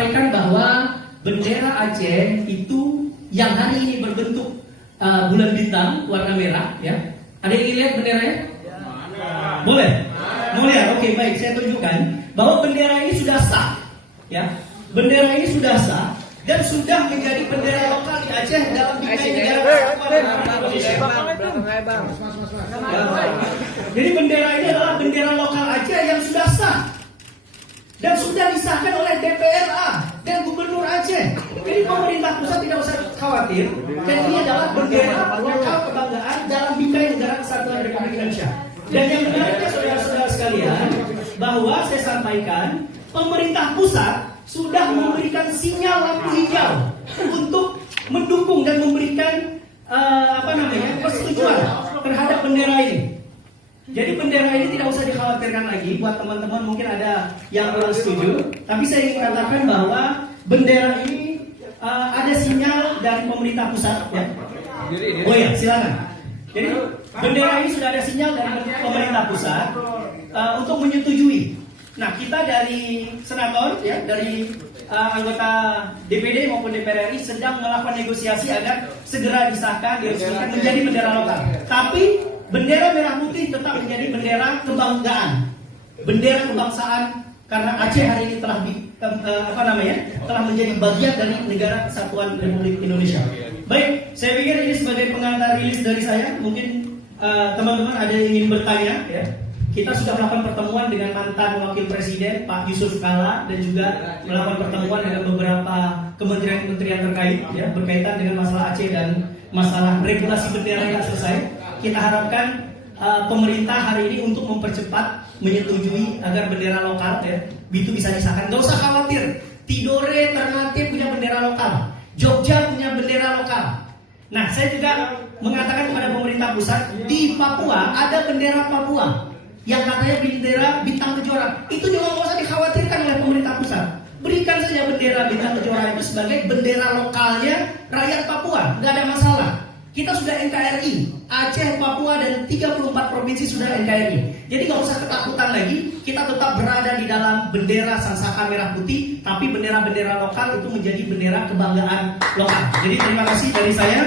sampaikan bahwa bendera Aceh itu yang hari ini berbentuk bulan bintang warna merah, ya. Ada yang ingin lihat benderanya? Boleh? Mau lihat? Oke, baik. Saya tunjukkan bahwa bendera ini sudah sah, ya. Bendera ini sudah sah dan sudah menjadi bendera lokal di Aceh dalam bingkai negara kesatuan Indonesia. Jadi bendera ini adalah bendera lokal Aceh yang sudah sah dan sudah disahkan oleh DPRA dan Gubernur Aceh. Jadi pemerintah pusat tidak usah khawatir, dan ini adalah bendera lokal kebanggaan dalam bingkai negara kesatuan Republik Indonesia. Dan yang menariknya saudara-saudara sekalian, bahwa saya sampaikan pemerintah pusat sudah memberikan sinyal lampu hijau untuk mendukung dan memberikan persetujuan terhadap bendera ini. Jadi bendera ini tidak usah dikhawatirkan lagi. Buat teman-teman mungkin ada yang kurang setuju, tapi saya ingin katakan bahwa bendera ini ada sinyal dari pemerintah pusat, ya. Oh ya, silakan. Jadi bendera ini sudah ada sinyal dari pemerintah pusat untuk menyetujui. Nah, kita dari senator, ya, dari anggota DPD maupun DPR RI sedang melakukan negosiasi agar segera disahkan, diresmikan menjadi bendera lokal. Tapi bendera merah putih tetap menjadi bendera kebanggaan, bendera kebangsaan, karena Aceh hari ini telah telah menjadi bagian dari negara kesatuan Republik Indonesia. Baik, saya pikir ini sebagai pengantar rilis dari saya. Mungkin teman-teman ada yang ingin bertanya, ya. Kita sudah melakukan pertemuan dengan mantan Wakil Presiden Pak Yusuf Kala dan juga melakukan pertemuan dengan beberapa kementerian-kementerian terkait, ya, berkaitan dengan masalah Aceh dan masalah regulasi bendera yang selesai. Kita harapkan pemerintah hari ini untuk mempercepat menyetujui agar bendera lokal, ya, itu bisa disahkan. Gak usah khawatir, Tidore, Ternate punya bendera lokal, Jogja punya bendera lokal. Nah, saya juga mengatakan kepada pemerintah pusat, di Papua ada bendera Papua yang katanya bendera bintang kejora. Itu juga nggak usah dikhawatirkan oleh pemerintah pusat. Berikan saja bendera bintang kejora itu sebagai bendera lokalnya rakyat Papua, nggak ada masalah. Kita sudah NKRI, Aceh, Papua, dan 34 provinsi sudah NKRI. Jadi nggak usah ketakutan lagi, kita tetap berada di dalam bendera Sangsaka merah putih, tapi bendera-bendera lokal itu menjadi bendera kebanggaan lokal. Jadi terima kasih dari saya.